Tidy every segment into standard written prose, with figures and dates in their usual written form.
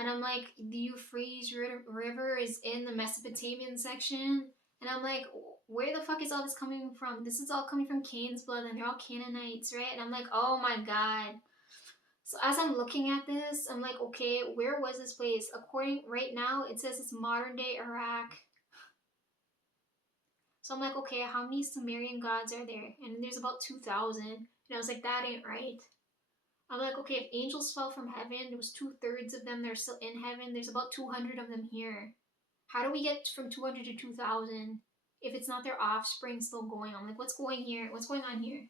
And I'm like, the Euphrates River is in the Mesopotamian section. And I'm like, where the fuck is all this coming from? This is all coming from Cain's blood, and they're all Canaanites, right? And I'm like, oh my god. So as I'm looking at this, I'm like, okay, where was this place? According right now, it says it's modern day Iraq. So I'm like, okay, how many Sumerian gods are there? And there's about 2,000. And I was like, that ain't right. I'm like, okay, if angels fell from heaven, there was 2/3 of them that are still in heaven. There's about 200 of them here. How do we get from 200 to 2,000 if it's not their offspring still going on? Like, what's going here? What's going on here?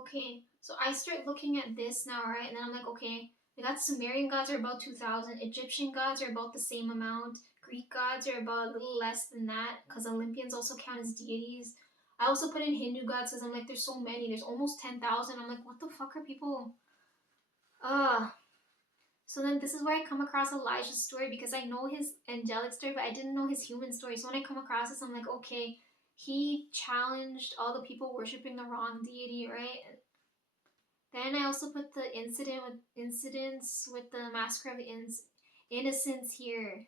Okay, so I start looking at this now, right? And then I'm like, okay, we got Sumerian gods are about 2,000. Egyptian gods are about the same amount. Greek gods are about a little less than that because Olympians also count as deities. I also put in Hindu gods because I'm like, there's so many. There's almost 10,000. I'm like, what the fuck are people? Ugh. So then this is where I come across Elijah's story because I know his angelic story, but I didn't know his human story. So when I come across this, I'm like, okay, he challenged all the people worshiping the wrong deity, right? Then I also put the incidents with the massacre of innocents here,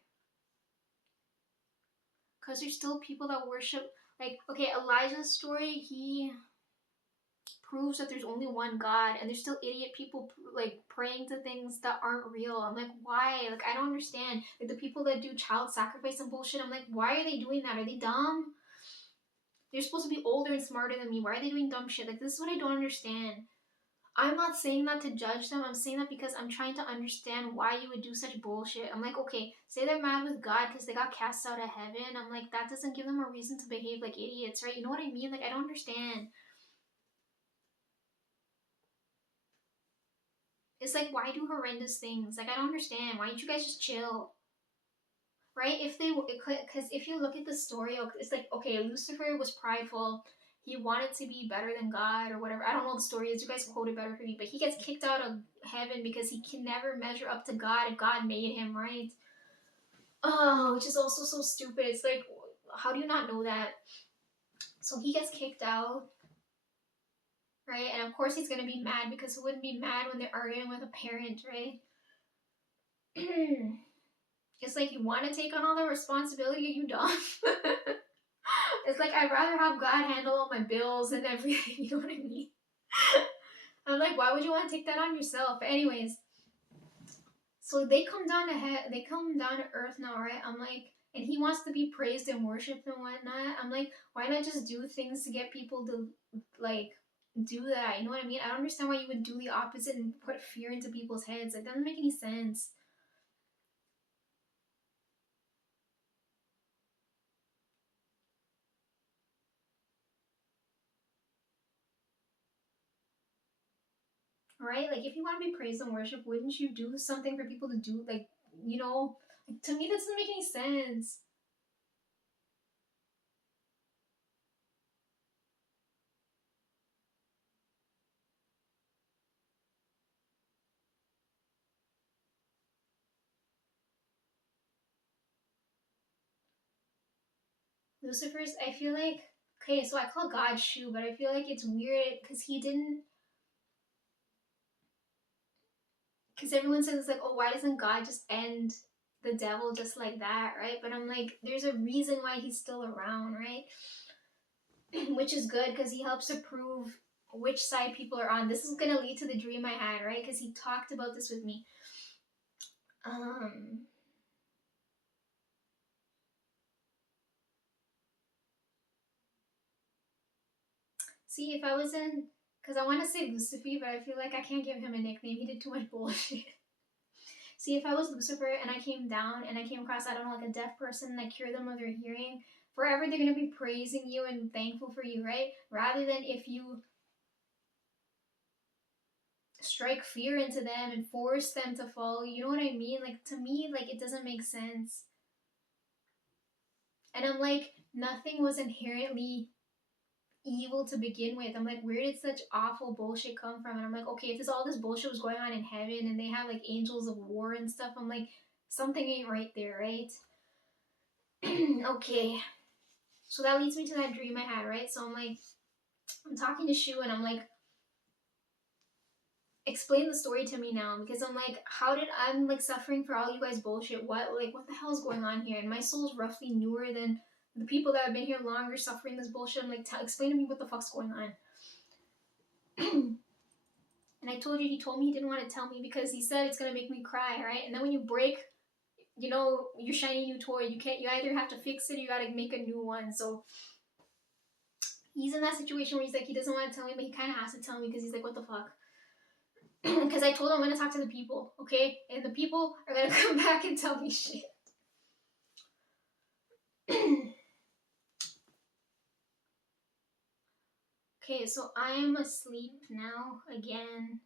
because there's still people that worship. Like, okay, Elijah's story, he proves that there's only one God, and there's still idiot people like praying to things that aren't real. I'm like, why? Like, I don't understand. Like the people that do child sacrifice and bullshit. I'm like, why are they doing that? Are they dumb? They're supposed to be older and smarter than me. Why are they doing dumb shit? Like, this is what I don't understand. I'm not saying that to judge them. I'm saying that because I'm trying to understand why you would do such bullshit. I'm like, okay, say they're mad with God because they got cast out of heaven. I'm like, that doesn't give them a reason to behave like idiots, right? You know what I mean? Like, I don't understand. It's like, why do horrendous things? Like, I don't understand. Why don't you guys just chill? Right? Because if you look at the story, it's like, okay, Lucifer was prideful. He wanted to be better than God or whatever. I don't know what the story is. You guys quote it better for me. But he gets kicked out of heaven because he can never measure up to God if God made him, right? Oh, which is also so stupid. It's like, how do you not know that? So he gets kicked out, right? And of course he's gonna be mad because who wouldn't be mad when they're arguing with a parent, right? It's like, you want to take on all the responsibility, you dumb. It's like, I'd rather have God handle all my bills and everything. You know what I mean? I'm like, why would you want to take that on yourself? But anyways, so they come down to they come down to earth now, right? I'm like, and he wants to be praised and worshipped and whatnot. I'm like, why not just do things to get people to like do that? You know what I mean? I don't understand why you would do the opposite and put fear into people's heads. Like, that doesn't make any sense. Right? Like, if you want to be praised and worshipped, wouldn't you do something for people to do? Like, you know, like, to me, that doesn't make any sense. Lucifer's, I feel like, okay, so I call God Shu, but I feel like it's weird because he didn't, because everyone says it's like, oh, why doesn't God just end the devil just like that, right? But I'm like, there's a reason why he's still around, right? Which is good because he helps to prove which side people are on. This is gonna lead to the dream I had, right? Because he talked about this with me. Um, See, if I was in, because I want to say Lucifer, but I feel like I can't give him a nickname. He did too much bullshit. See, if I was Lucifer and I came down and I came across, I don't know, like a deaf person and I cure them of their hearing, forever they're going to be praising you and thankful for you, right? Rather than if you strike fear into them and force them to follow you. You know what I mean? Like, to me, like, it doesn't make sense. And I'm like, nothing was inherently evil to begin with. I'm like, where did such awful bullshit come from? And I'm like, okay, if all this bullshit was going on in heaven and they have like angels of war and stuff, I'm like, something ain't right there, right? Okay. So that leads me to that dream I had, right? So I'm like, I'm talking to Shu and I'm like, explain the story to me now, because I'm like, I'm like suffering for all you guys bullshit. What the hell is going on here? And my soul's roughly newer than the people that have been here longer suffering this bullshit. I'm like, explain to me what the fuck's going on. And I told you, he told me he didn't want to tell me because he said it's gonna make me cry, right? And then when you break, you know, your shiny new toy, you either have to fix it or you gotta make a new one. So he's in that situation where he's like, he doesn't want to tell me, but he kind of has to tell me because he's like, what the fuck? Because I told him I'm gonna talk to the people, okay? And the people are gonna come back and tell me shit. Okay, so I am asleep now again,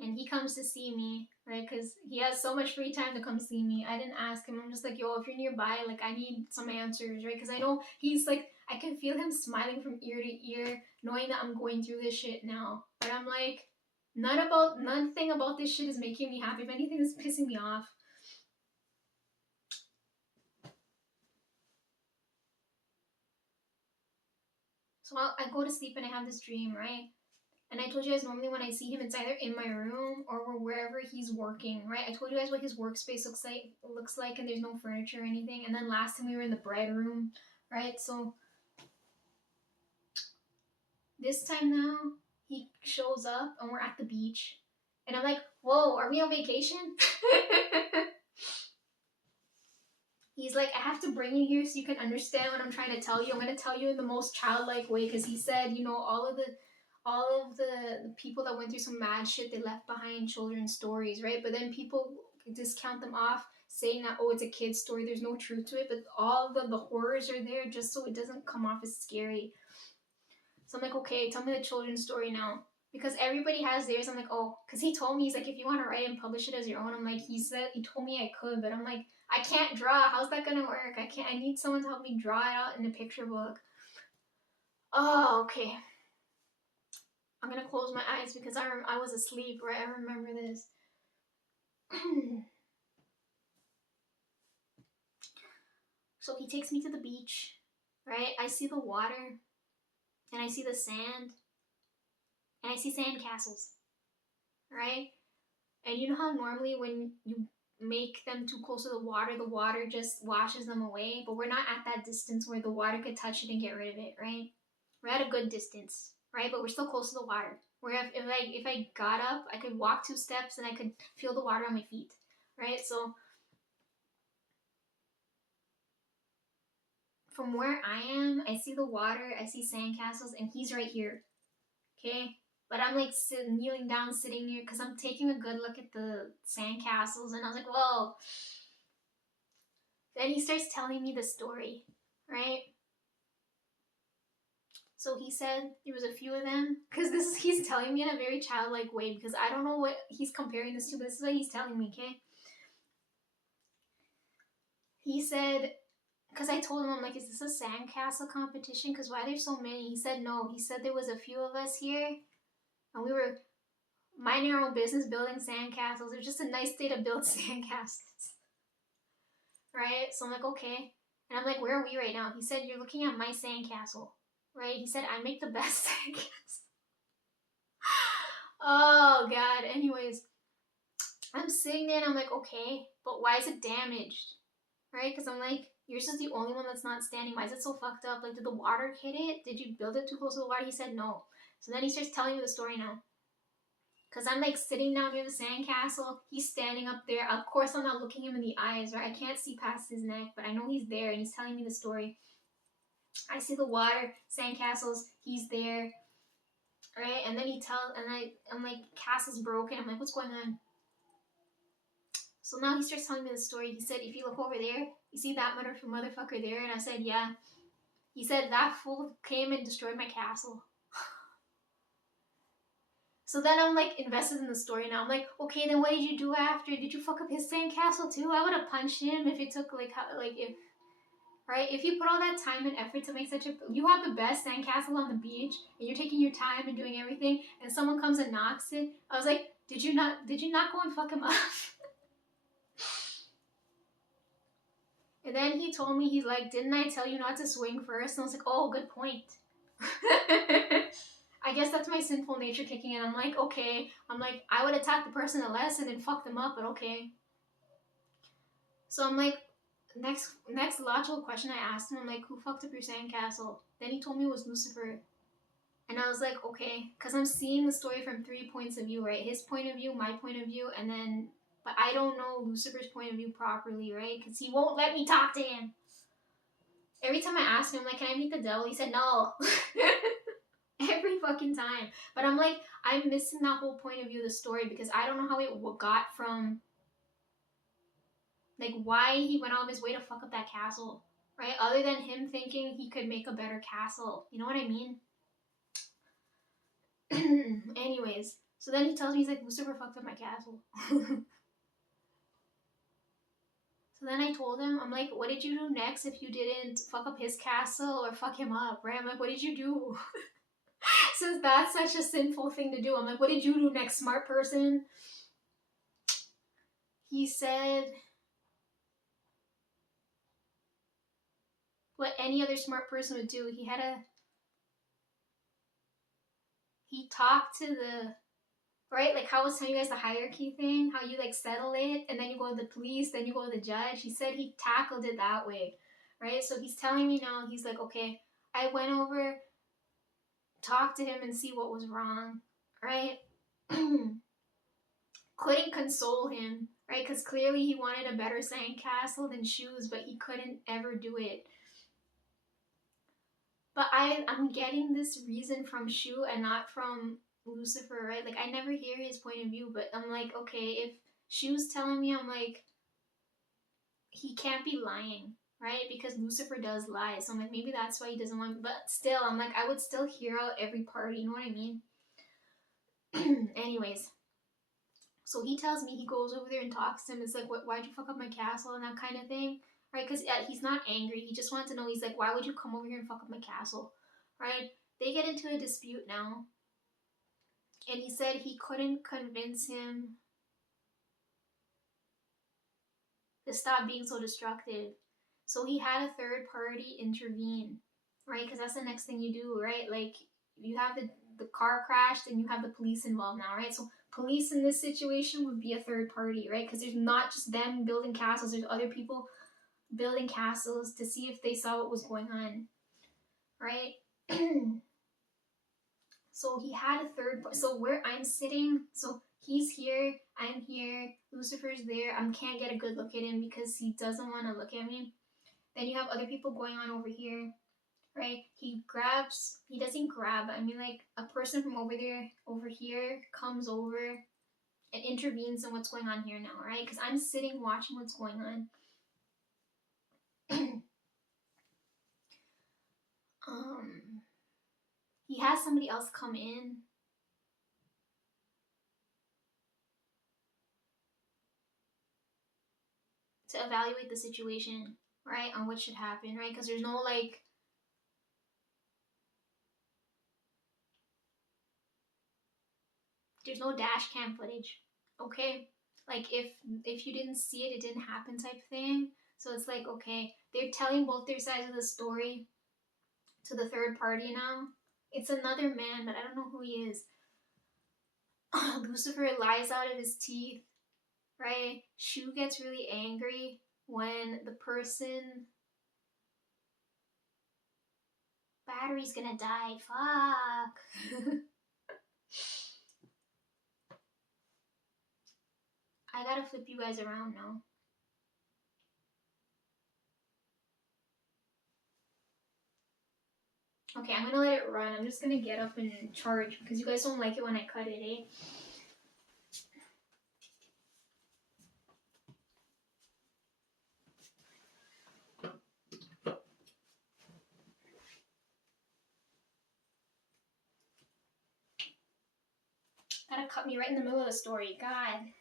and he comes to see me, right? Because he has so much free time to come see me. I didn't ask him. I'm just like, yo, if you're nearby, like, I need some answers, right? Because I know he's like, I can feel him smiling from ear to ear, knowing that I'm going through this shit now. But I'm like, nothing about this shit is making me happy. If anything, it's pissing me off. So I go to sleep and I have this dream, right? And I told you guys normally when I see him, it's either in my room or wherever he's working, right? I told you guys what his workspace looks like, and there's no furniture or anything. And then last time we were in the bread room, right? So this time now, he shows up and we're at the beach. And I'm like, whoa, are we on vacation? He's like, I have to bring you here so you can understand what I'm trying to tell you. I'm going to tell you in the most childlike way, because he said, you know, all of the people that went through some mad shit, they left behind children's stories, right? But then people discount them off, saying that, oh, it's a kid's story, there's no truth to it, but all the horrors are there just so it doesn't come off as scary. So I'm like, okay, tell me the children's story now. Because everybody has theirs. I'm like, oh, because he told me, he's like, if you want to write and publish it as your own, I'm like, he told me I could, but I'm like, I can't draw. How's that gonna work? I need someone to help me draw it out in a picture book. Oh, okay. I'm gonna close my eyes because I was asleep, right? I remember this. So he takes me to the beach, right? I see the water, and I see the sand, and I see sand castles, right? And you know how normally when you make them too close to the water just washes them away? But we're not at that distance where the water could touch it and get rid of it, right? We're at a good distance, right? But we're still close to the water. Where if I got up, I could walk 2 steps and I could feel the water on my feet, right? So from where I am, I see the water, I see sandcastles, and he's right here, okay? But I'm like kneeling down, sitting near, because I'm taking a good look at the sandcastles, and I was like, whoa. Then he starts telling me the story, right? So he said there was a few of them, because he's telling me in a very childlike way, because I don't know what he's comparing this to, but this is what he's telling me, okay? He said, because I told him, I'm like, is this a sandcastle competition? Because why there's so many? He said no. He said there was a few of us here, and we were minding our own business, building sandcastles. It was just a nice day to build sandcastles, right? So I'm like, okay. And I'm like, where are we right now? He said, you're looking at my sandcastle, right? He said, I make the best sandcastle. Oh, God. Anyways, I'm sitting there and I'm like, okay, but why is it damaged? Right? Because I'm like, yours is the only one that's not standing. Why is it so fucked up? Like, did the water hit it? Did you build it too close to the water? He said no. So then he starts telling me the story now. Because I'm like sitting down near the sandcastle. He's standing up there. Of course, I'm not looking him in the eyes, right? I can't see past his neck, but I know he's there and he's telling me the story. I see the water, sandcastles. He's there, right? And then I'm like, castle's broken. I'm like, what's going on? So now he starts telling me the story. He said, if you look over there, you see that motherfucker there? And I said, yeah. He said, that fool came and destroyed my castle. So then I'm like invested in the story now. I'm like, okay, then what did you do after? Did you fuck up his sandcastle too? I would have punched him if it took if you put all that time and effort to make you have the best sandcastle on the beach and you're taking your time and doing everything and someone comes and knocks it. I was like, did you not go and fuck him up? And then he told me, he's like, didn't I tell you not to swing first? And I was like, oh, good point. I guess that's my sinful nature kicking in. I'm like, okay. I'm like, I would attack the person at less and then fuck them up, but okay. So I'm like, next logical question I asked him, I'm like, who fucked up your sandcastle? Then he told me it was Lucifer. And I was like, okay, because I'm seeing the story from 3 points of view, right? His point of view, my point of view, and then, but I don't know Lucifer's point of view properly, right? Because he won't let me talk to him. Every time I asked him, like, can I meet the devil? He said no. Every fucking time. But I'm like, I'm missing that whole point of view of the story because I don't know how it got from, like, why he went out of his way to fuck up that castle, right? Other than him thinking he could make a better castle. You know what I mean? Anyways, so then he tells me, he's like, Lucifer fucked up my castle. So then I told him, I'm like, what did you do next if you didn't fuck up his castle or fuck him up, right? I'm like, what did you do? Since that's such a sinful thing to do, I'm like, what did you do next, smart person? He said what any other smart person would do. He talked to the, right? Like how I was telling you guys the hierarchy thing, how you like settle it and then you go to the police, then you go to the judge. He said he tackled it that way, right? So he's telling me now, he's like, okay, I went over, talked to him and see what was wrong, right? Couldn't console him, right? Because clearly he wanted a better sandcastle than Shoes, but he couldn't ever do it. But I'm getting this reason from Shu and not from Lucifer, right? Like I never hear his point of view, but I'm like, okay, if Shu's telling me, I'm like, he can't be lying, right? Because Lucifer does lie. So I'm like, maybe that's why he doesn't want me. But still, I'm like, I would still hear out every party, you know what I mean? Anyways, so he tells me, he goes over there and talks to him. It's like, why'd you fuck up my castle and that kind of thing, right? Because he's not angry. He just wants to know. He's like, why would you come over here and fuck up my castle, right? They get into a dispute now. And he said he couldn't convince him to stop being so destructive. So he had a third party intervene, right? Because that's the next thing you do, right? Like, you have the car crashed and you have the police involved now, right? So police in this situation would be a third party, right? Because there's not just them building castles, there's other people building castles to see if they saw what was going on, right? So he had a third, so where I'm sitting, so he's here, I'm here, Lucifer's there, I can't get a good look at him because he doesn't want to look at me. Then you have other people going on over here, right? He doesn't grab, I mean like a person from over there, over here, comes over and intervenes in what's going on here now, right? Because I'm sitting watching what's going on. He has somebody else come in to evaluate the situation, right? On what should happen, right? Because there's no like, there's no dash cam footage, okay? Like if you didn't see it, it didn't happen type thing. So it's like, okay, they're telling both their sides of the story to the third party now. It's another man, but I don't know who he is. Lucifer lies out of his teeth, right? Shu gets really angry when the person, battery's gonna die, fuck. I gotta flip you guys around now. Okay, I'm gonna let it run. I'm just gonna get up and charge because you guys don't like it when I cut it, eh? Gotta cut me right in the middle of the story. God.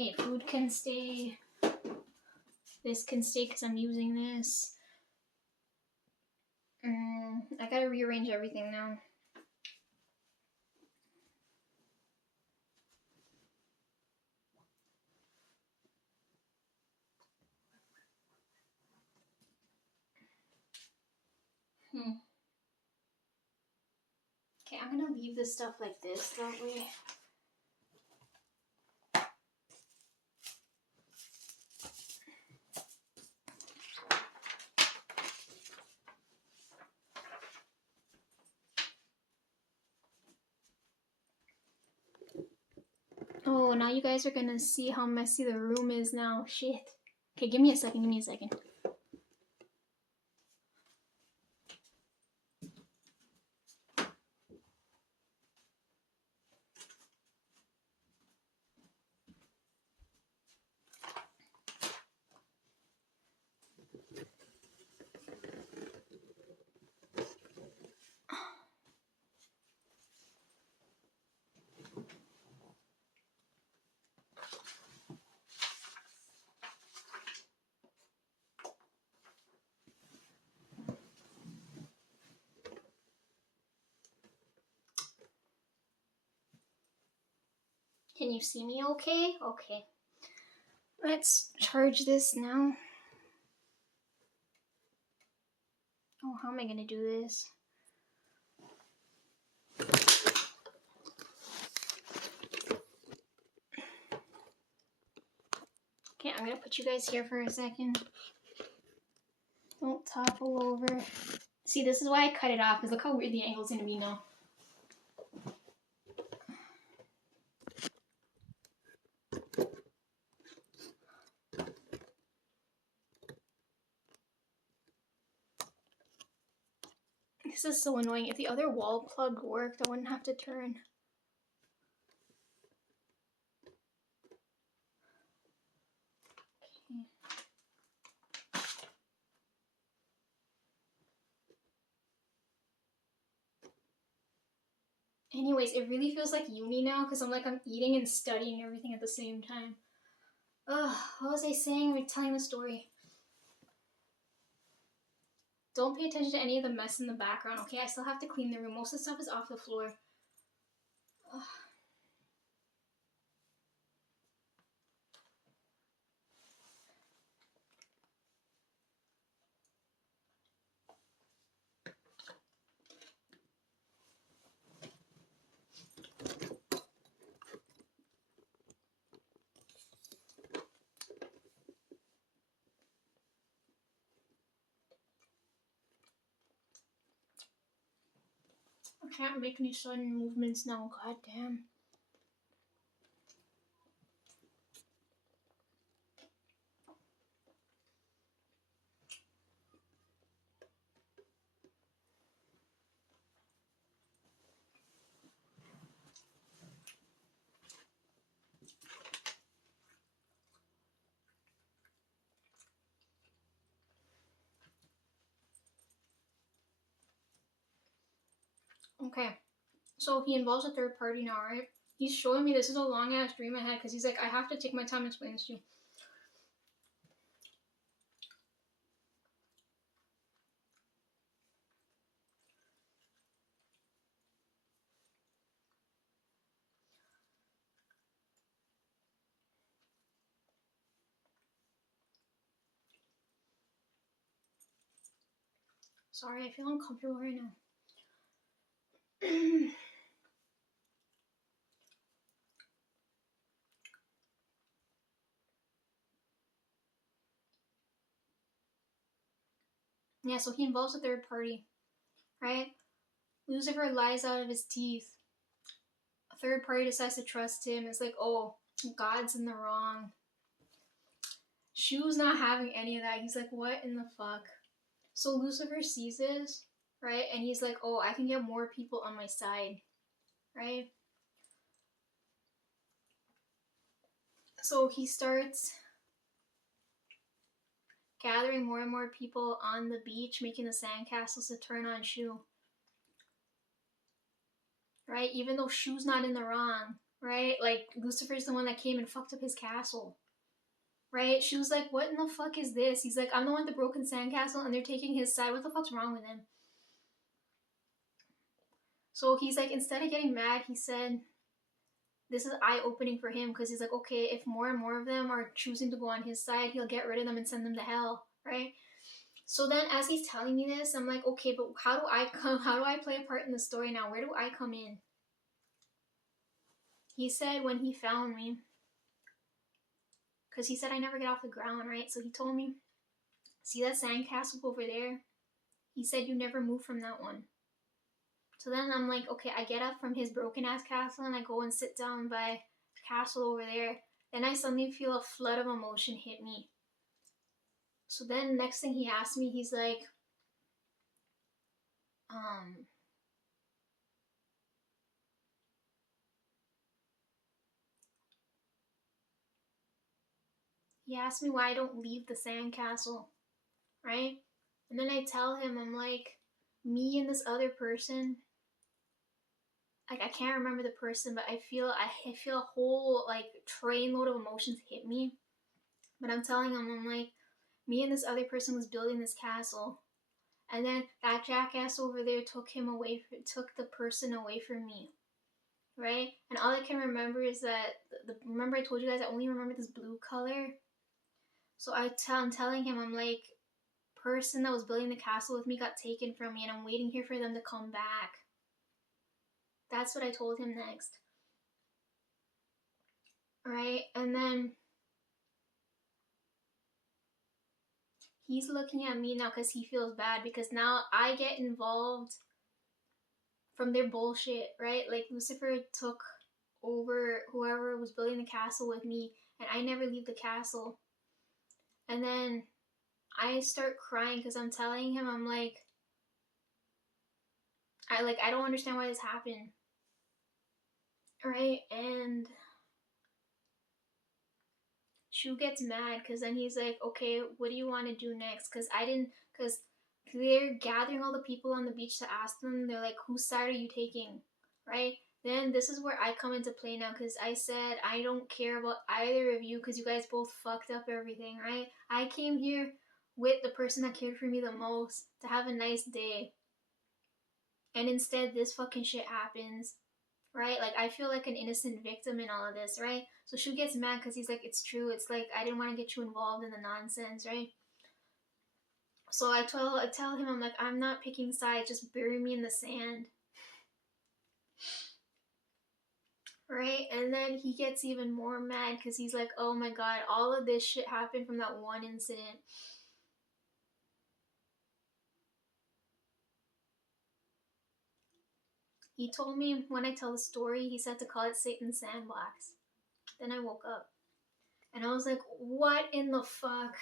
Okay, food can stay. This can stay because I'm using this. I gotta rearrange everything now. Okay, I'm gonna leave this stuff like this, that way. Oh, now you guys are gonna see how messy the room is now. Shit. Okay, give me a second, give me a second. Can you see me okay? Okay. Let's charge this now. Oh, how am I gonna do this? Okay, I'm gonna put you guys here for a second. Don't topple over. See, this is why I cut it off, because look how weird the angle's gonna be now. This is so annoying. If the other wall plug worked, I wouldn't have to turn. Okay. Anyways, it really feels like uni now, because I'm eating and studying everything at the same time. Ugh, what was I saying? We're telling the story. Don't pay attention to any of the mess in the background, okay? I still have to clean the room. Most of the stuff is off the floor. Ugh. I can't make any sudden movements now, goddamn. Okay, so he involves a third party now, right? He's showing me this is a long ass dream I had, because he's like, I have to take my time to explain this to you. Sorry, I feel uncomfortable right now. Yeah, so he involves a third party, right? Lucifer lies out of his teeth. A third party decides to trust him. It's like, oh, God's in the wrong. Shu's not having any of that. He's like, what in the fuck? So Lucifer sees this, right? And he's like, oh, I can get more people on my side, right? So he starts gathering more and more people on the beach, making the sandcastles to turn on Shu. Right? Even though Shu's not in the wrong, right? Like, Lucifer's the one that came and fucked up his castle. Right? Shu's like, what in the fuck is this? He's like, I'm the one with the broken sandcastle, and they're taking his side. What the fuck's wrong with him? So he's like, instead of getting mad, he said, this is eye-opening for him, because he's like, okay, if more and more of them are choosing to go on his side, he'll get rid of them and send them to hell, right? So then as he's telling me this, I'm like, okay, but how do I play a part in the story now? Where do I come in? He said when he found me, because he said I never get off the ground, right? So he told me, see that sandcastle over there? He said you never move from that one. So then I'm like, okay, I get up from his broken ass castle and I go and sit down by the castle over there. Then I suddenly feel a flood of emotion hit me. So then next thing he asked me, he's like, he asked me why I don't leave the sandcastle, right? And then I tell him, I'm like, me and this other person, like I can't remember the person, but I feel a whole like trainload of emotions hit me. But I'm telling him, I'm like, me and this other person was building this castle, and then that jackass over there took the person away from me, right? And all I can remember is that remember I told you guys I only remember this blue color. So I'm telling him, I'm like, person that was building the castle with me got taken from me, and I'm waiting here for them to come back. That's what I told him next, right? And then he's looking at me now because he feels bad because now I get involved from their bullshit, right? Like Lucifer took over whoever was building the castle with me, and I never leave the castle. And then I start crying because I'm telling him, I'm like, I don't understand why this happened, right? And Shu gets mad because then he's like, okay, what do you want to do next? Because they're gathering all the people on the beach to ask them, they're like, whose side are you taking, right? Then this is where I come into play now because I said I don't care about either of you because you guys both fucked up everything, right? I came here with the person that cared for me the most to have a nice day. And instead, this fucking shit happens, right? Like, I feel like an innocent victim in all of this, right? So Shu gets mad because he's like, it's true. It's like, I didn't want to get you involved in the nonsense, right? So I tell him, I'm like, I'm not picking sides. Just bury me in the sand. Right? And then he gets even more mad because he's like, oh my god, all of this shit happened from that one incident. He told me when I tell the story, he said to call it Satan's Sandbox. Then I woke up. And I was like, what in the fuck?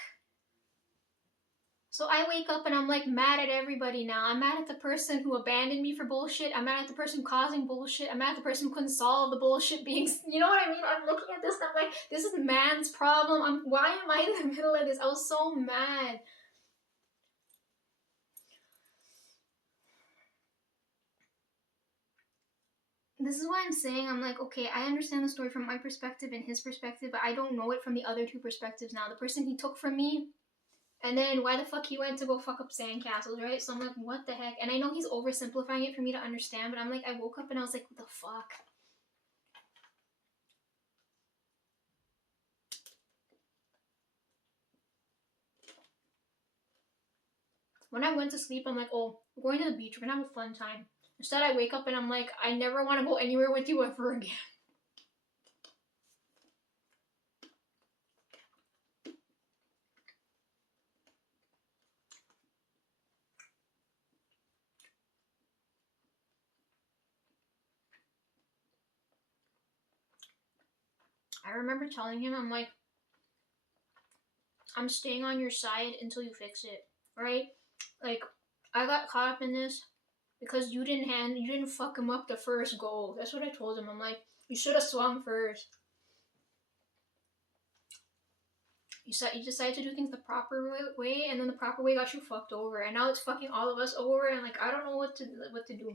So I wake up and I'm like mad at everybody now. I'm mad at the person who abandoned me for bullshit. I'm mad at the person causing bullshit. I'm mad at the person who couldn't solve the bullshit being, you know what I mean? I'm looking at this and I'm like, this is man's problem. Why am I in the middle of this? I was so mad. This is why I'm saying, I'm like, okay, I understand the story from my perspective and his perspective, but I don't know it from the other two perspectives now. The person he took from me, and then why the fuck he went to go fuck up sandcastles, right? So I'm like, what the heck? And I know he's oversimplifying it for me to understand, but I'm like, I woke up and I was like, what the fuck? When I went to sleep, I'm like, oh, we're going to the beach, we're gonna have a fun time. Instead, I wake up and I'm like, I never want to go anywhere with you ever again. I remember telling him, I'm like, I'm staying on your side until you fix it, right? Like, I got caught up in this because you didn't fuck him up the first goal. That's what I told him. I'm like, you should have swung first. You decided to do things the proper way, and then the proper way got you fucked over, and now it's fucking all of us over, and like I don't know what to do.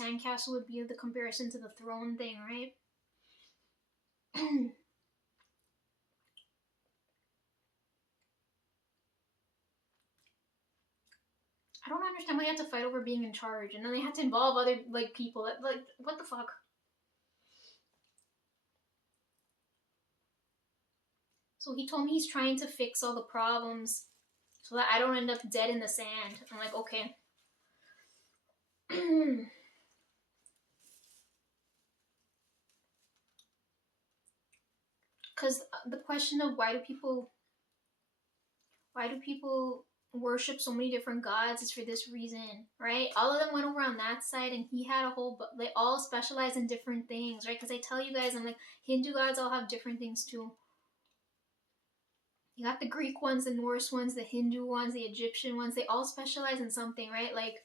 Sandcastle would be the comparison to the throne thing, right? I don't understand why they had to fight over being in charge, and then they had to involve other like people. Like, what the fuck? So he told me he's trying to fix all the problems so that I don't end up dead in the sand. I'm like, okay. Because the question of why do people worship so many different gods is for this reason, right? All of them went over on that side, and he had a whole, they all specialize in different things, right? Because I tell you guys, I'm like, Hindu gods all have different things too. You got the Greek ones, the Norse ones, the Hindu ones, the Egyptian ones. They all specialize in something, right? Like,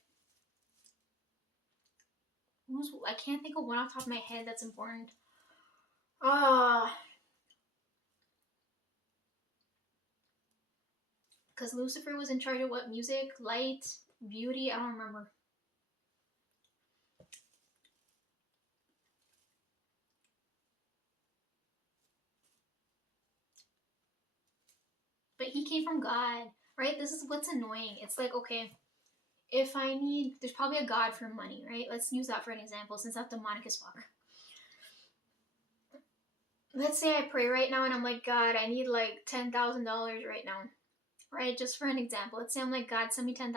I can't think of one off the top of my head that's important. Because Lucifer was in charge of what? Music, light, beauty? I don't remember. But he came from God, right? This is what's annoying. It's like, okay, if I need, there's probably a God for money, right? Let's use that for an example since that's demonic as fuck. Let's say I pray right now and I'm like, God, I need like $10,000 right now, right? Just for an example. Let's say I'm like, God, send me $10,000,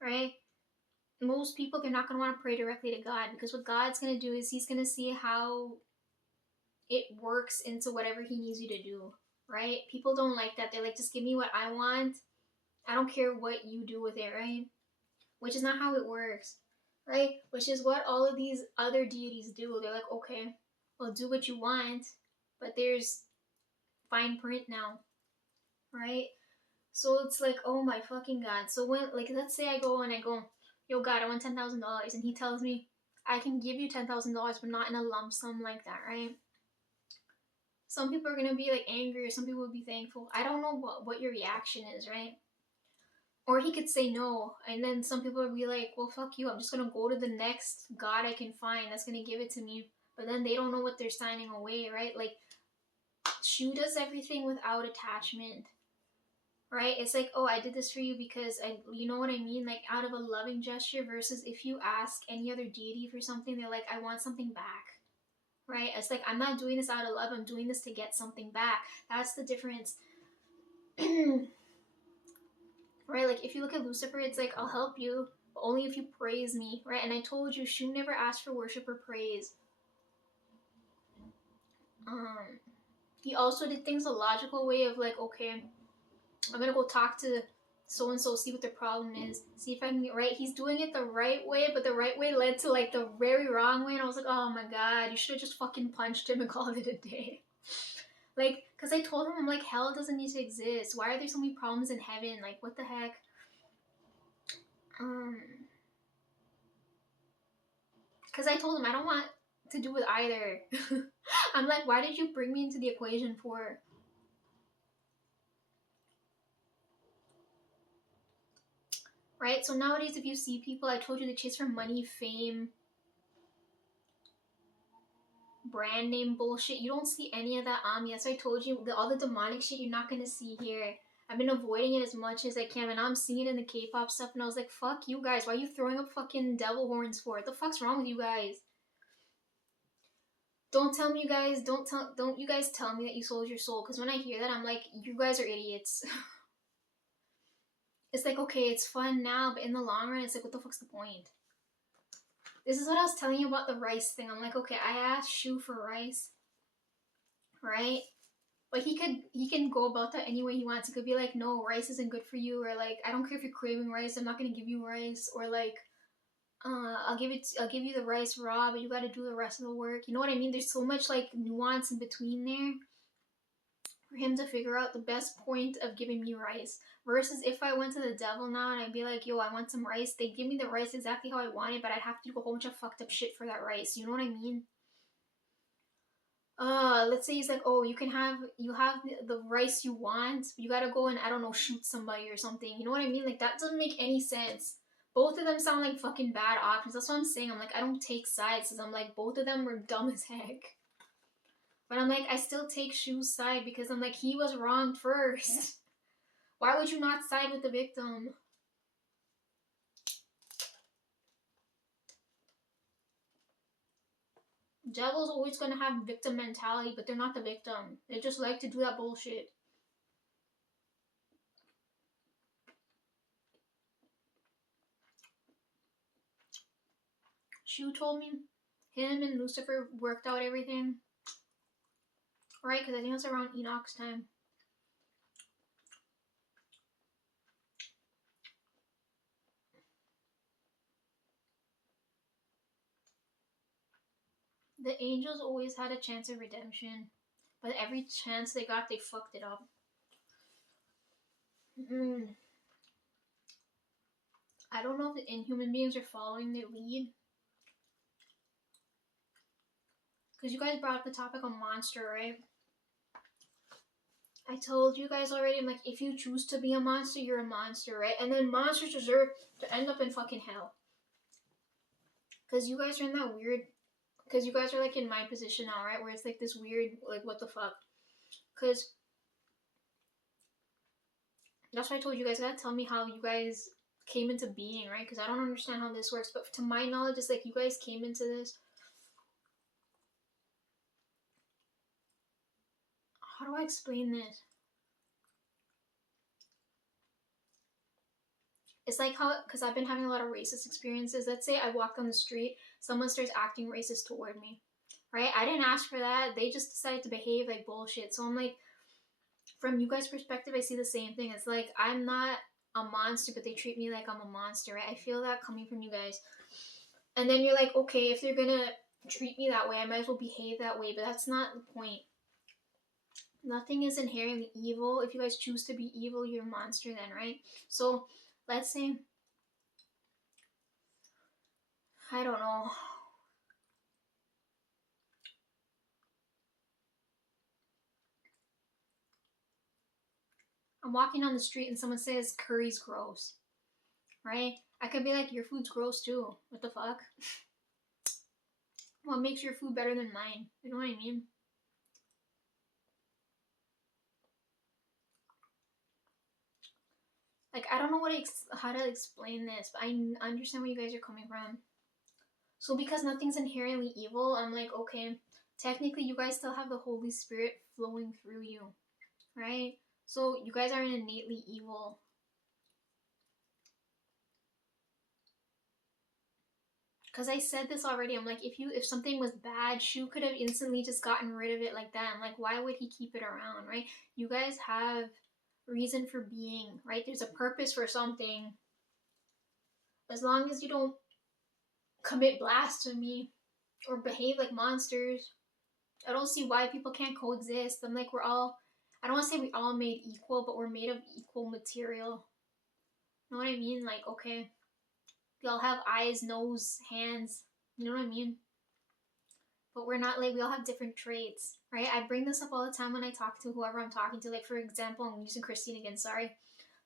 right? Most people, they're not going to want to pray directly to God, because what God's going to do is he's going to see how it works into whatever he needs you to do, right? People don't like that. They're like, just give me what I want. I don't care what you do with it, right? Which is not how it works, right? Which is what all of these other deities do. They're like, okay, well, do what you want, but there's fine print now, right? So it's like, oh my fucking God. So when, like, let's say I go and I go, yo, God, I want $10,000, and he tells me, I can give you $10,000, but not in a lump sum like that, right? Some people are gonna be like angry, or some people will be thankful. I don't know what your reaction is, right? Or he could say no, and then some people would be like, well, fuck you, I'm just gonna go to the next God I can find that's gonna give it to me. But then they don't know what they're signing away, right? Like, Shu does everything without attachment, right? It's like, oh, I did this for you because you know what I mean? Like, out of a loving gesture, versus if you ask any other deity for something, they're like, I want something back, right? It's like, I'm not doing this out of love, I'm doing this to get something back. That's the difference. Right? Like, if you look at Lucifer, it's like, I'll help you, but only if you praise me, right? And I told you, Shu never asked for worship or praise. He also did things a logical way of like, okay, I'm gonna go talk to so and so, see what their problem is, see if I can get right. He's doing it the right way, but the right way led to like the very wrong way, and I was like, oh my God, you should have just fucking punched him and called it a day. Like, because I told him, I'm like, hell doesn't need to exist. Why are there so many problems in heaven? Like, what the heck? Because I told him I don't want to do with either. I'm like, why did you bring me into the equation for? Right? So nowadays, if you see people, I told you, they chase for money, fame, brand name bullshit. You don't see any of that on me. That's why I told you, all the demonic shit you're not going to see here. I've been avoiding it as much as I can, and now I'm seeing it in the K-pop stuff, and I was like, fuck you guys. Why are you throwing up fucking devil horns for? What the fuck's wrong with you guys? Don't tell me you guys, don't you guys tell me that you sold your soul, because when I hear that, I'm like, you guys are idiots. It's like, okay, it's fun now, but in the long run, it's like, what the fuck's the point? This is what I was telling you about the rice thing. I'm like, okay, I asked Shu for rice, right? But he can go about that any way he wants. He could be like, no, rice isn't good for you, or like, I don't care if you're craving rice, I'm not gonna give you rice, or like, I'll give you the rice raw, but you got to do the rest of the work. You know what I mean? There's so much like nuance in between there for him to figure out the best point of giving me rice. Versus if I went to the devil now and I'd be like, yo, I want some rice, they'd give me the rice exactly how I want it, but I'd have to do a whole bunch of fucked up shit for that rice. You know what I mean? Let's say he's like, oh, you have the rice you want, but you gotta go and, I don't know, shoot somebody or something. You know what I mean? Like, that doesn't make any sense. Both of them sound like fucking bad options. That's what I'm saying. I'm like, I don't take sides, because I'm like, both of them are dumb as heck. But I'm like, I still take Shu's side because I'm like, he was wrong first. Why would you not side with the victim? Devil's always gonna have victim mentality, but they're not the victim. They just like to do that bullshit. Shu told me him and Lucifer worked out everything. Right, because I think it's around Enoch's time. The angels always had a chance of redemption, but every chance they got, they fucked it up. I don't know if the inhuman beings are following their lead. Because you guys brought up the topic of monster, right? I told you guys already, I'm like, if you choose to be a monster, you're a monster, right? And then monsters deserve to end up in fucking hell. Because you guys are in that weird... Because you guys are, like, in my position now, right? Where it's, like, this weird, like, what the fuck? Because... That's why I told you guys, gotta tell me how you guys came into being, right? Because I don't understand how this works. But to my knowledge, it's like you guys came into this... How do I explain this? It's like how, because I've been having a lot of racist experiences. Let's say I walk down the street, someone starts acting racist toward me, right? I didn't ask for that. They just decided to behave like bullshit. So I'm like, from you guys' perspective, I see the same thing. It's like, I'm not a monster, but they treat me like I'm a monster, right? I feel that coming from you guys. And then you're like, okay, if they're gonna treat me that way, I might as well behave that way. But that's not the point. Nothing is inherently evil. If you guys choose to be evil, you're a monster then, right? So let's say, I don't know. I'm walking on the street and someone says curry's gross, right? I could be like, your food's gross too. What the fuck? What makes your food better than mine? You know what I mean? Like, I don't know how to explain this, but I understand where you guys are coming from. So because nothing's inherently evil, I'm like, okay, technically you guys still have the Holy Spirit flowing through you, right? So you guys aren't innately evil. Because I said this already, I'm like, if something was bad, Shu could have instantly just gotten rid of it like that. I'm like, why would he keep it around, right? You guys have reason for being, right? There's a purpose for something. As long as you don't commit blasphemy or behave like monsters, I don't see why people can't coexist. I'm like, I don't want to say we all made equal, but we're made of equal material. You know what I mean? Like, okay, we all have eyes, nose, hands. You know what I mean? But we're not like, we all have different traits, right? I bring this up all the time when I talk to whoever I'm talking to. Like, for example, I'm using Christine again, sorry.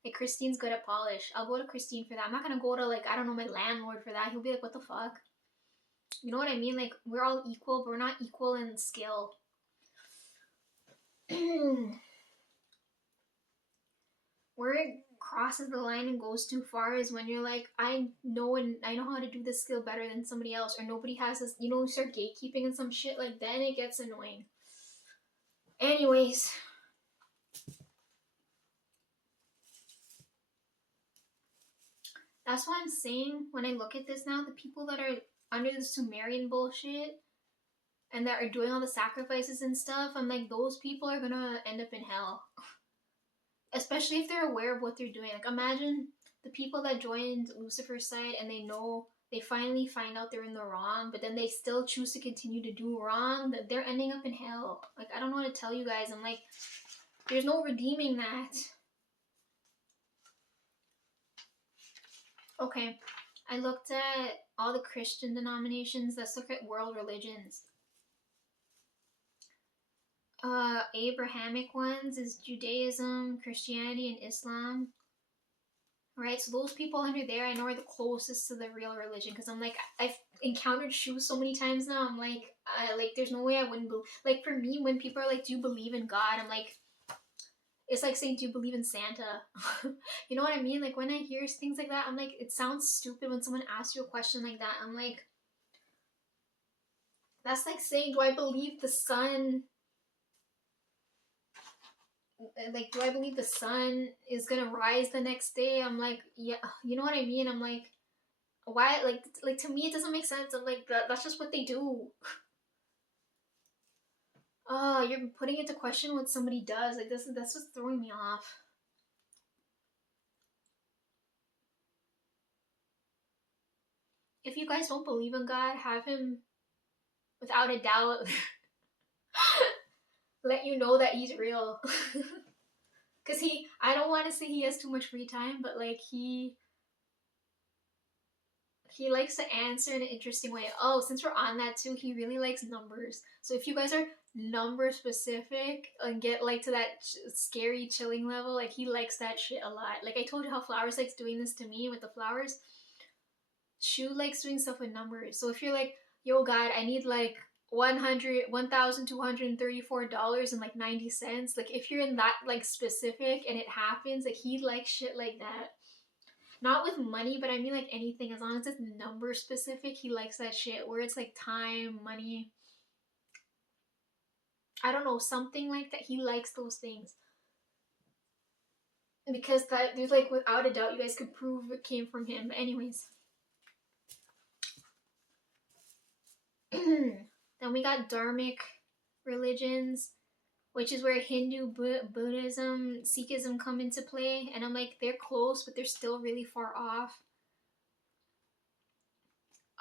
Like, Christine's good at polish. I'll go to Christine for that. I'm not gonna go to, like, I don't know, my landlord for that. He'll be like, what the fuck? You know what I mean? Like, we're all equal, but we're not equal in skill. Where it crosses the line and goes too far is when you're like, I know how to do this skill better than somebody else, or nobody has this, you start gatekeeping and some shit, like, then it gets annoying. Anyways, that's what I'm saying. When I look at this now, the people that are under the Sumerian bullshit and that are doing all the sacrifices and stuff, I'm like, those people are gonna end up in hell. Especially if they're aware of what they're doing. Like, imagine the people that joined Lucifer's side and they finally find out they're in the wrong, but then they still choose to continue to do wrong, that they're ending up in hell. Like, I don't know what to tell you guys. I'm like, there's no redeeming that. Okay, I looked at all the Christian denominations. Let's look at world religions. Abrahamic ones is Judaism, Christianity, and Islam. Right, so those people under there I know are the closest to the real religion, because I'm like, encountered Shu so many times now. I'm like, there's no way I wouldn't believe. Like for me, when people are like, "Do you believe in God?" I'm like, it's like saying, "Do you believe in Santa?" You know what I mean? Like when I hear things like that, I'm like, it sounds stupid when someone asks you a question like that. I'm like, that's like saying, "Do I believe the sun?" Like, do I believe the sun is gonna rise the next day? I'm like, yeah, you know what I mean? I'm like, why? Like to me, it doesn't make sense. I'm like, that's just what they do. Oh, you're putting into question what somebody does. Like this, that's what's throwing me off. If you guys don't believe in God, have him without a doubt let you know that he's real. Cause I don't want to say he has too much free time, but like he likes to answer in an interesting way. Oh, since we're on that too, he really likes numbers. So if you guys are number specific and get like to that scary chilling level, like he likes that shit a lot. Like I told you how Flowers likes doing this to me with the flowers. Shu likes doing stuff with numbers. So if you're like, yo, God, I need like $1,234 and like 90 cents. Like if you're in that like specific and it happens, like he likes shit like that. Not with money, but I mean like anything. As long as it's number specific, he likes that shit. Where it's like time, money. I don't know, something like that. He likes those things. Because that there's like without a doubt you guys could prove it came from him. But anyways. Then we got dharmic religions, which is where Hindu, Buddhism, Sikhism come into play. And I'm like, they're close, but they're still really far off.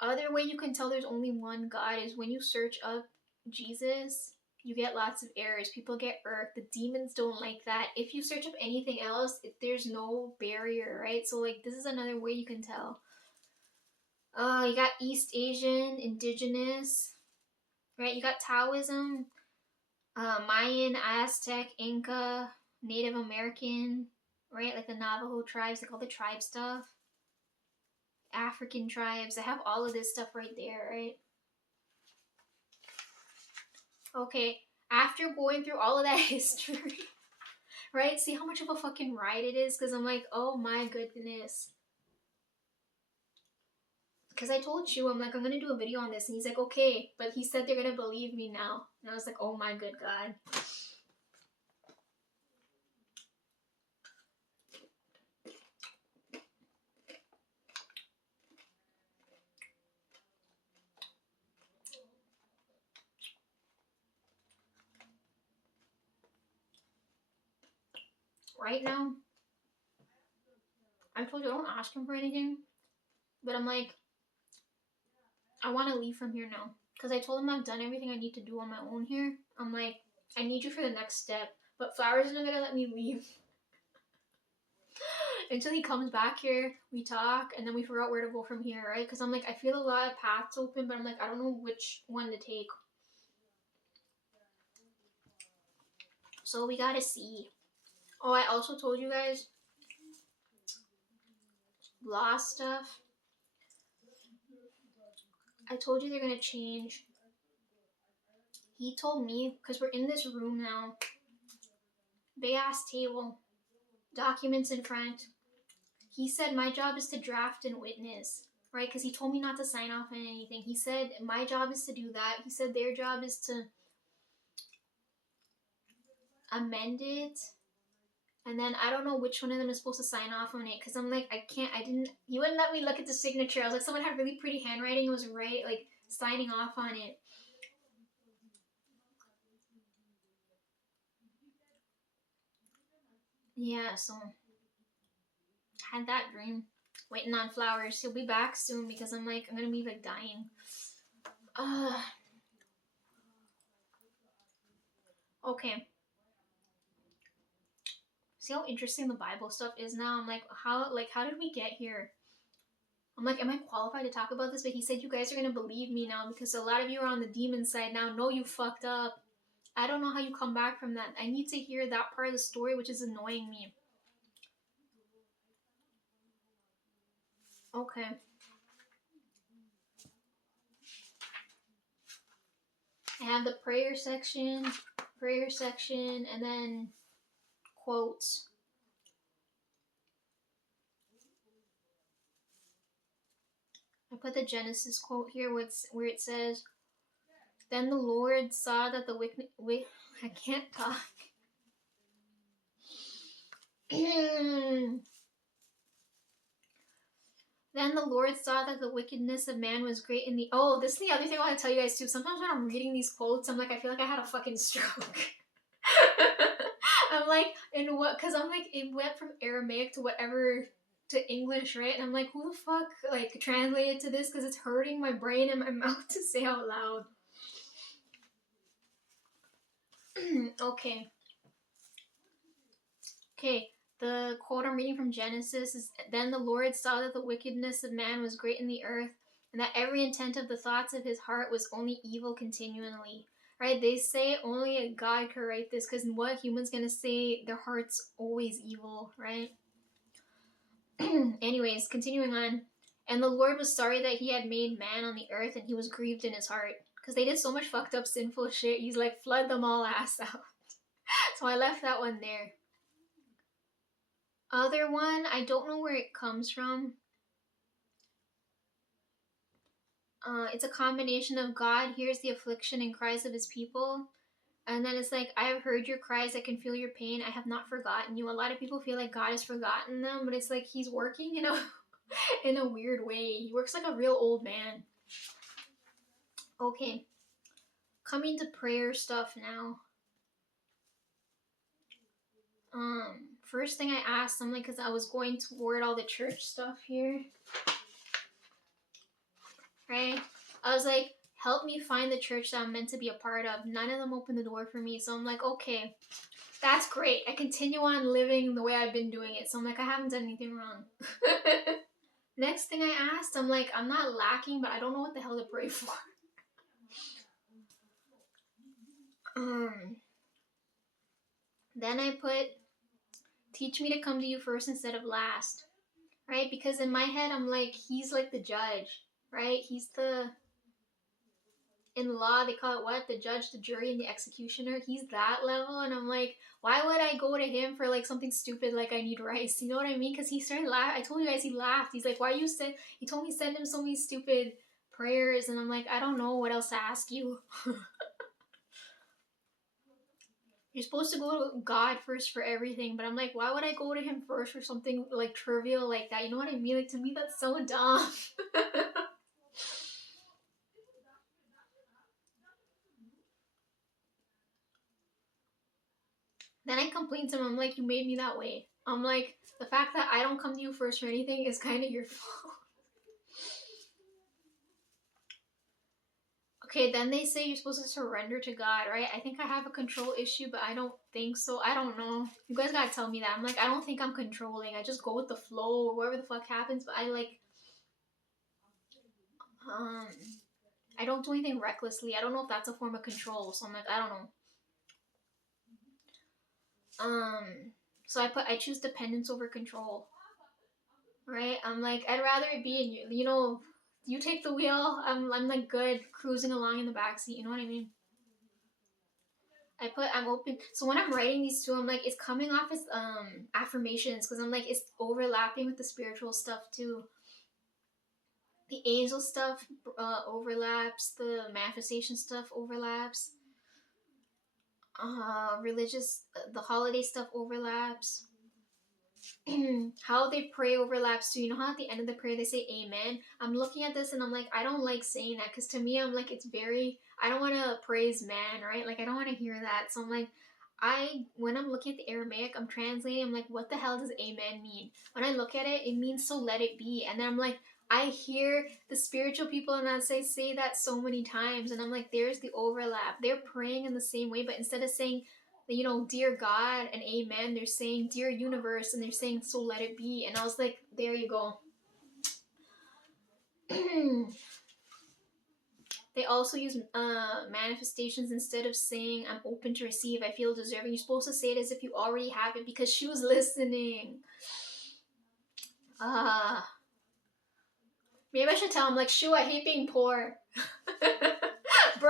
Other way you can tell there's only one God is when you search up Jesus, you get lots of errors. People get irked. The demons don't like that. If you search up anything else, there's no barrier, right? So like this is another way you can tell. You got East Asian, indigenous, right? You got Taoism, Mayan, Aztec, Inca, Native American, right? Like the Navajo tribes, like all the tribe stuff. African tribes. I have all of this stuff right there, right? Okay, after going through all of that history, right? See how much of a fucking ride it is? Because I'm like, oh my goodness. Because I told you, I'm like, I'm gonna do a video on this. And he's like, okay. But he said they're gonna believe me now. And I was like, oh my good God. Right now, I told you I don't ask him for anything. But I'm like, I want to leave from here now. Because I told him I've done everything I need to do on my own here. I'm like, I need you for the next step. But Flowers isn't gonna let me leave. Until he comes back here, we talk, and then we figure out where to go from here, right? Because I'm like, I feel a lot of paths open, but I'm like, I don't know which one to take. So we gotta see. Oh, I also told you guys law stuff. I told you they're gonna change. He told me, because we're in this room now, big ass table, documents in front. He said my job is to draft and witness, right? Because he told me not to sign off on anything. He said my job is to do that. He said their job is to amend it. And then I don't know which one of them is supposed to sign off on it. Because I'm like, he wouldn't let me look at the signature. I was like, someone had really pretty handwriting. It was right, like, signing off on it. Yeah, so had that dream. Waiting on Flowers. He'll be back soon because I'm like, I'm gonna be like dying. Okay. See how interesting the Bible stuff is now? I'm like, how did we get here? I'm like, am I qualified to talk about this? But he said you guys are gonna believe me now because a lot of you are on the demon side now. No, you fucked up. I don't know how you come back from that. I need to hear that part of the story, which is annoying me. Okay. I have the prayer section, and then quotes. I put the Genesis quote here where it says, "Then the Lord saw that the wicked..." Wait, I can't talk. Then the Lord saw that the wickedness of man was great in the... Oh, this is the other thing I want to tell you guys too. Sometimes when I'm reading these quotes, I'm like, I feel like I had a fucking stroke. I'm like, in what? Because I'm like, it went from Aramaic to whatever to English, right? And I'm like, who the fuck like translated to this? Because it's hurting my brain and my mouth to say out loud. Okay. Okay. The quote I'm reading from Genesis is, "Then the Lord saw that the wickedness of man was great in the earth, and that every intent of the thoughts of his heart was only evil continually." Right? They say only a God could write this, because what humans gonna say? Their heart's always evil, right? Anyways, continuing on. "And the Lord was sorry that he had made man on the earth, and he was grieved in his heart." Because they did so much fucked up sinful shit, he's like, flood them all ass out. So I left that one there. Other one, I don't know where it comes from. It's a combination of "God hears the affliction and cries of his people." And then it's like, "I have heard your cries, I can feel your pain, I have not forgotten you." A lot of people feel like God has forgotten them, but it's like he's working, you know, in a weird way. He works like a real old man. Okay. Coming to prayer stuff now. First thing I asked them, like, because I was going toward all the church stuff here, right? I was like, help me find the church that I'm meant to be a part of. None of them opened the door for me. So I'm like, okay, that's great. I continue on living the way I've been doing it. So I'm like, I haven't done anything wrong. Next thing I asked, I'm like, I'm not lacking, but I don't know what the hell to pray for. Then I put, teach me to come to you first instead of last. Right? Because in my head, I'm like, he's like the judge, right? He's the... In law, they call it what? The judge, the jury, and the executioner. He's that level, and I'm like, why would I go to him for like something stupid like I need rice? You know what I mean? Because he started laughing. I told you guys he laughed. He's like, why you send? He told me send him so many stupid prayers, and I'm like, I don't know what else to ask you. You're supposed to go to God first for everything, but I'm like, why would I go to him first for something like trivial like that? You know what I mean? Like, to me, that's so dumb. Then I complained to him. I'm like, you made me that way. I'm like, the fact that I don't come to you first for anything is kind of your fault. Okay, then they say you're supposed to surrender to God, right? I think I have a control issue, but I don't think so. I don't know. You guys gotta tell me that. I'm like, I don't think I'm controlling. I just go with the flow or whatever the fuck happens, but I like, I don't do anything recklessly. I don't know if that's a form of control, so I'm like, I don't know. So I choose dependence over control. Right? I'm like, I'd rather it be in you, you know, you take the wheel, I'm like good cruising along in the backseat, you know what I mean? I'm open. So when I'm writing these two, I'm like, it's coming off as affirmations, because I'm like, it's overlapping with the spiritual stuff too. The angel stuff overlaps, the manifestation stuff overlaps, religious, the holiday stuff overlaps. How they pray overlaps too. You know how at the end of the prayer they say amen? I'm looking at this and I'm like, I don't like saying that, because to me, I'm like, it's very, I don't want to praise man, right? Like, I don't want to hear that. So I'm like, when I'm looking at the Aramaic, I'm translating, I'm like, what the hell does amen mean? When I look at it, it means so let it be. And then I'm like, I hear the spiritual people and that say that so many times, and I'm like, there's the overlap. They're praying in the same way, but instead of saying, you know, dear God and amen, they're saying dear universe, and they're saying so let it be. And I was like, there you go. They also use manifestations. Instead of saying I'm open to receive, I feel deserving, you're supposed to say it as if you already have it, because she was listening. Maybe I should tell him, like, shoo, I hate being poor.